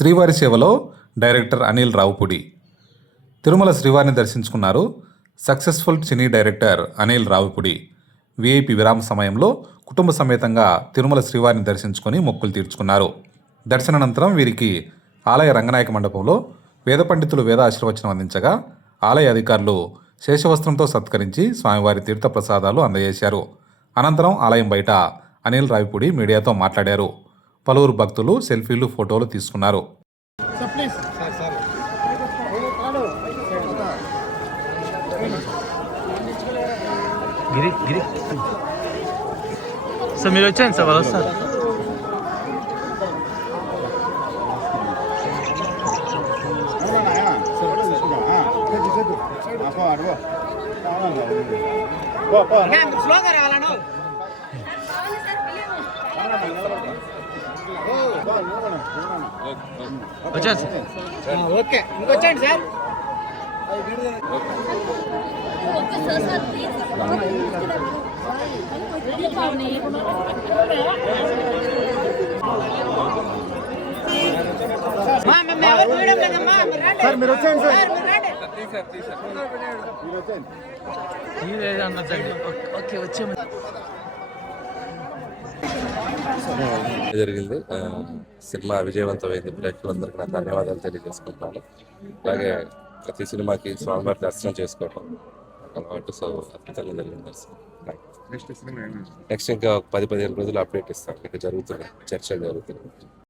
శ్రీవారి సేవలో డైరెక్టర్ అనిల్ రావుపుడి. తిరుమల శ్రీవారిని దర్శించుకున్నారు సక్సెస్ఫుల్ సినీ డైరెక్టర్ అనిల్ రావుపుడి. విఐపి విరామ సమయంలో కుటుంబ సమేతంగా తిరుమల శ్రీవారిని దర్శించుకొని మొక్కులు తీర్చుకున్నారు. దర్శనానంతరం వీరికి ఆలయ రంగనాయక మండపంలో వేద పండితులు వేద ఆశీర్వచనం అందించగా ఆలయ అధికారులు శేషవస్త్రంతో సత్కరించి స్వామివారి తీర్థప్రసాదాలు అందజేశారు. అనంతరం ఆలయం బయట అనిల్ రావుపుడి మీడియాతో మాట్లాడారు. పలువురు భక్తులు సెల్ఫీలు, ఫోటోలు తీసుకున్నారు. మీరు వచ్చాను సార్, వాళ్ళు వస్తారు. వచ్చాను సార్. ఓకే, ఇంకొచ్చండి సార్. సార్ మీరు వచ్చేయండి సార్. ఓకే, వచ్చాము. జరిగింది. సినిమా విజయవంతమైంది. ప్రేక్షకులందరికీ నా ధన్యవాదాలు తెలియజేసుకుంటున్నాను. అలాగే ప్రతి సినిమాకి స్వామివారి దర్శనం చేసుకోవడం అలవాటు. సో అద్భుతంగా జరిగింది దర్శనం. నెక్స్ట్ ఇంకా 10-15 రోజులు అప్డేట్ ఇస్తాను. ఇంకా జరుగుతుంది, చర్చలు జరుగుతుంది.